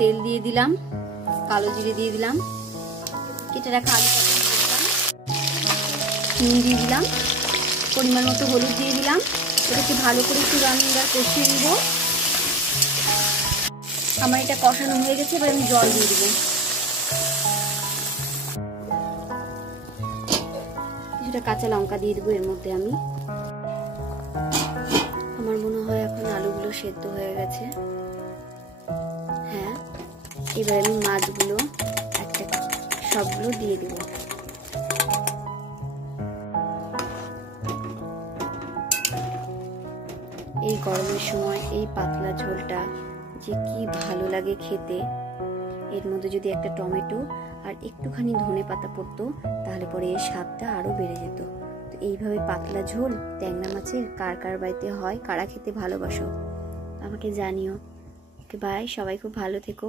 তেল দিয়ে দিলাম, কালো জিরে দিয়ে দিলাম, কেটে রাখা আলু দিয়ে দিলাম, নুন দিয়ে দিলাম, পরিমাণ মতো হলুদ দিয়ে দিলাম। এটাকে ভালো করে একটু আমি এবার কষিয়ে নিব। আমার এটা কষানো হয়ে গেছে, এবার আমি জল দিয়ে দিব। কিছুটা কাঁচা লঙ্কা দিয়ে দেবো এর মধ্যে আমি। আমার মনে হয় এখন আলুগুলো সেদ্ধ হয়ে গেছে। হ্যাঁ, এবার আমি মাছগুলো একটা সবগুলো দিয়ে দেব। এই গরমের সময় এই পাতলা ঝোলটা যে কি ভালো লাগে খেতে। এর মধ্যে যদি একটা টমেটো আর একটুখানি ধনেপাতা পড়তো তাহলে পরে এর স্বাদটা আরো বেড়ে যেত। তো এইভাবে পাতলা ঝোল ট্যাংরা মাছের কার কার বাড়িতে হয়, কারা খেতে ভালোবাসো আমাকে জানিও। ওকে বাই, সবাই খুব ভালো থেকো।